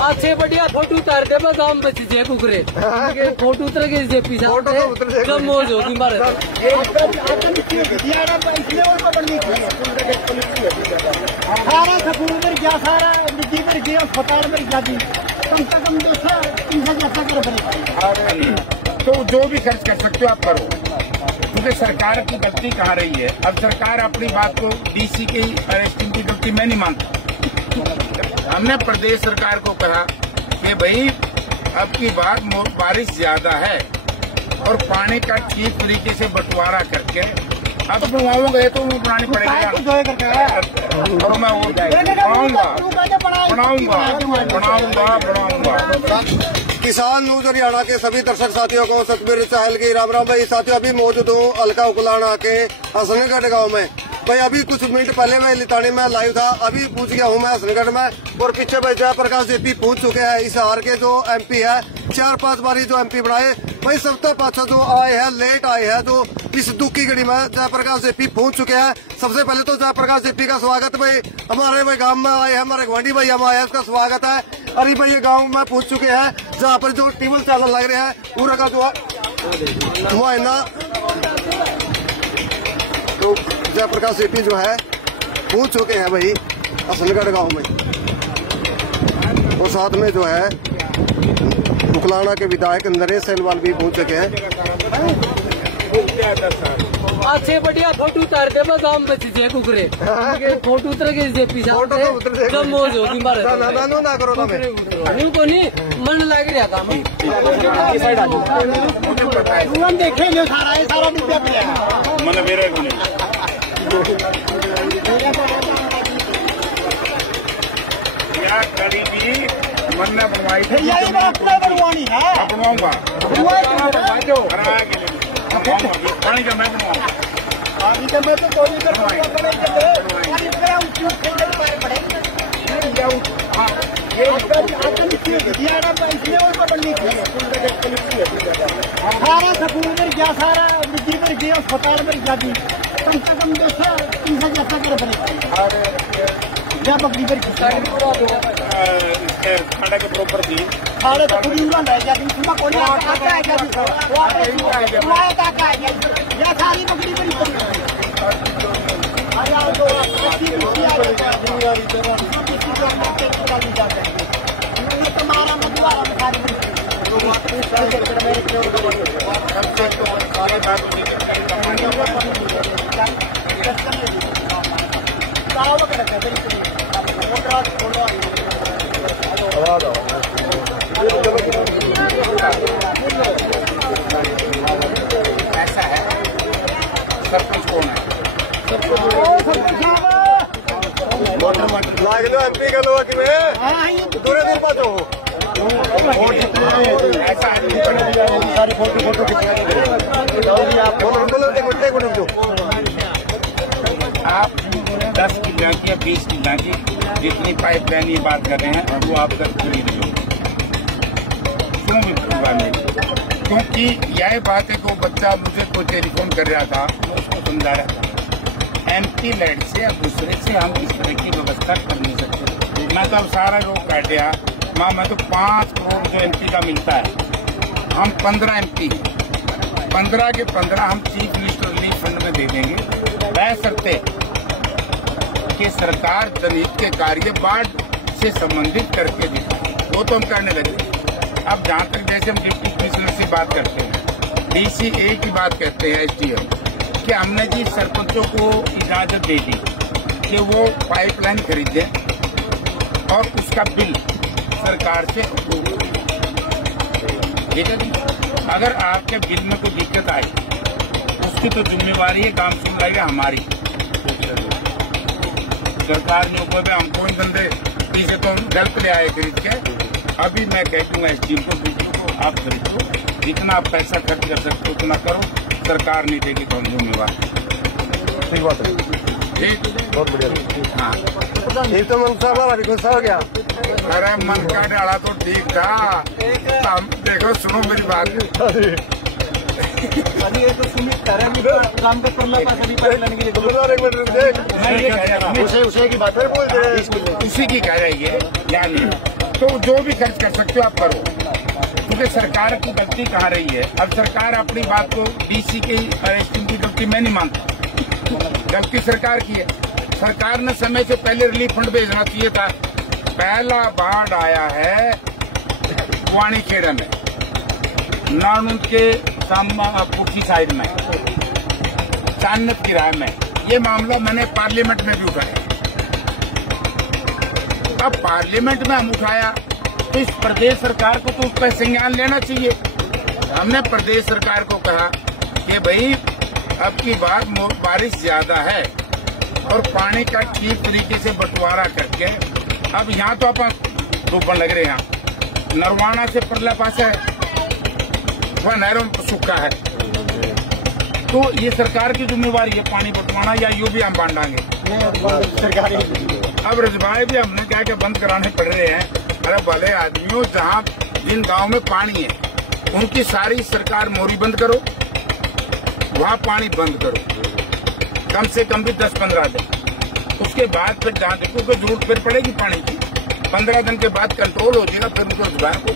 अच्छे बढ़िया फोटो उतार दे बस हम बच जे पुकरे फोटो उतर के जे पीछा जब मौज होगी मारे सारा सफूर में क्या सारा निजी में गया अस्पताल में जाती कम से कम 200-300 जैसा कर बने। तो जो भी खर्च कर सकते हो आप करो, क्योंकि सरकार की गलती कहाँ रही है। अब सरकार अपनी बात को डीसी की अरेस्टिंग की गलती मैं नहीं मानता। हमने प्रदेश सरकार को कहा कि भाई अब की बार बारिश ज्यादा है और पानी का ठीक तरीके से बंटवारा करके अब बनवाओगे तो वो बनाने पड़ेगा। बनाऊंगा। किसान न्यूज हरियाणा के सभी दर्शक साथियों को सतबीर चहल की राम राम। भाई साथियों, अभी मौजूद हूँ हल्का उकलाना के हसनगढ़ गांव में। भाई अभी कुछ मिनट पहले मैं लितानी में लाइव था, अभी पूछ गया हूँ मैं हसनगढ़ में। और पीछे भाई जयप्रकाश जेपी पूछ चुके हैं। इस हार के जो एमपी है 4-5 बारी जो एमपी बनाए, भाई सबसे पाछा जो आए हैं लेट आए हैं जो इस दुख की घड़ी में जयप्रकाश जेपी पहुंच चुके हैं। सबसे पहले तो जयप्रकाश जेपी का स्वागत भाई हमारे भाई गांव में आए हैं, हमारे गुआंढी भाई हम आए हैं, उसका स्वागत है। अरे भाई ये गांव में पहुंच चुके हैं जहाँ पर जो टीबल चैनल लग रहे हैं पूरा का जो मुआयना तो जयप्रकाश जेपी जो है पहुंच चुके हैं भाई हसनगढ़ गांव में। और साथ में जो है उकलाना के विधायक नरेश सेलवाल भी पहुंच चुके हैं। अच्छे बढ़िया फोटो उतार दे बस हम बच जे पुकरे फोटो उतर के जे पीछा जब मौज होगी मारे ना करो ना यूं को नहीं मन लग रहा था हम देखेंगे सारा मुद्दा पे मन मेरे को क्या गरीबी मन ने बनवाई थी, यही बात बनवानी है। बनवाऊंगा पानी का मैं बनवाऊंगा। अभी तो मैं तो कोई सारा सफूर में क्या सारा निजी में गया अस्पताल में जाती कम से कम 200-300 जैसा कर बने। बकरी खाने के बरोबर थी सारे तो पूरी उड़ा जाती कोई या सारी बकरी बड़ी तुम्हारा ऐसा है। सरपंच कौन है? एमपी का लोग दूर दिन बाद ऐसा सारी फोटो आप 10 की जांच या 20 की जांच जितनी पाइपलाइन ये बात कर रहे हैं वो आप 10 की नहीं हो। क्यों क्योंकि यह बात है तो बच्चा मुझे कोई टेलीफोन कर रहा था, उसको समझा रहा था एमपी लाइट से या दूसरे से हम इस तरह की व्यवस्था कर नहीं सकते। मैं तो अब सारा लोग काट दिया माँ, मैं तो 5 करोड़ जो एमपी का मिलता है, हम 15 एमपी 15 के 15 हम चीफ मिनिस्टर रिलीफ फंड में दे देंगे। वह सकते कि सरकार जनहित के कार्य बाढ़ से संबंधित करके दिखाए, वो तो हम करने लगे। अब जहाँ तक जैसे हम डिप्टी कमिश्नर से बात करते हैं, डीसीए की बात कहते हैं, एसडीएम, कि हमने जी सरपंचों को इजाजत दे दी कि वो पाइपलाइन खरीदे और उसका बिल सरकार से अप्रूव हो। ठीक है जी, अगर आपके बिल में कोई दिक्कत आई उसकी तो जिम्मेवारी है, काम सुन लाएगा हमारी सरकार ने ऊपर में हमको इन धंधे पीछे तो गलत ले आए खरीद के। अभी मैं कह दूंगा एसडीएम को, दूसरों को, आप खरीद लो, जितना आप पैसा खर्च कर सकते हो उतना करो, सरकार नहीं देगी तो हम जिम्मेवार। ठीक बात है, ठीक, बहुत बढ़िया। हाँ, ये तो मन साहब हमारी गुस्सा हो गया। अरे मन का डाला तो ठीक था, हम देखो सुनो मेरी बात, अभी ये तो सुमित काम का करना था सभी पाइपलाइन के लिए उसे की बात है, उसी की कह रही है यानी तो जो भी खर्च कर सकते हो आप करो, क्योंकि सरकार की गलती कहाँ रही है। अब सरकार अपनी बात को डीसी की स्कीम की गलती मैं नहीं मानता, गलती सरकार की है। सरकार ने समय से पहले रिलीफ फंड भेजना चाहिए था। पहला बाढ़ आया है वाणीखेड़ा में, नानूद के पुठी साइड में, चांदनत की राय में। ये मामला मैंने पार्लियामेंट में भी उठाया। अब पार्लियामेंट में हम उठाया तो इस प्रदेश सरकार को तो उस पर संज्ञान लेना चाहिए। हमने प्रदेश सरकार को कहा कि भाई अब की बार बारिश ज्यादा है और पानी का ठीक तरीके से बंटवारा करके, अब यहाँ तो आप डूबन लग रहे हैं, नरवाना से परला पास है वह नहरों सूखा है, तो ये सरकार की जिम्मेवारी है पानी बंटवाना, या यूं भी हम बांटांगे सरकारी। अब रजवाए भी हमने क्या क्या बंद कराने पड़ रहे हैं। अरे भले आदमियों, जहाँ जिन गांव में पानी है उनकी सारी सरकार मोरी बंद करो, वहाँ पानी बंद करो, कम से कम भी 10-15 दिन। उसके बाद फिर जहाँ देखो तो जरूरत फिर पड़ेगी पानी की, 15 दिन के बाद कंट्रोल हो जाएगा, फिर उनको रोजगार को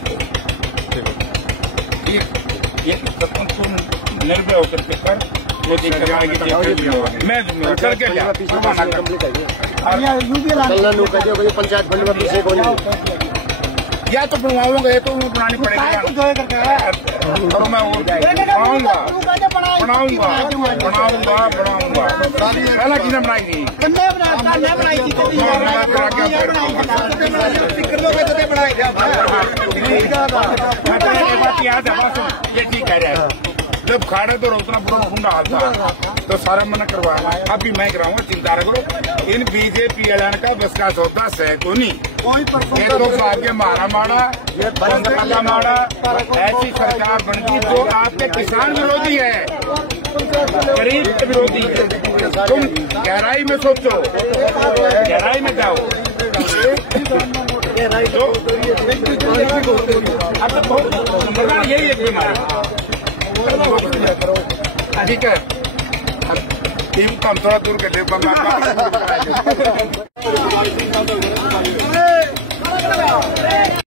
ये सरपंच को निर्भय होकर के कर वो दिक्कत मैं करके पंचायत फंड में पैसे को या तो बनवाऊंगा, या तो बनानी पड़ेगी और मैं बनाऊंगा पहला किसने बनाई थी, ये ठीक कह रहा है। जब खाड़े तो उतना बुरा ढूंढा था तो सारा मना करवाया। अभी मैं कराऊंगा, चिंता रखो। इन बीजेपी एलान का बस का सौदा सहको नहीं, ये तो साहब के मारा मारा ऐसी सरकार बनती जो आपके किसान विरोधी है, गरीब के विरोधी है। तुम गहराई में सोचो, गहराई में जाओ। अब तो यही एक बीमारी ठीक है। टीम को हम थोड़ा दूर कर दे।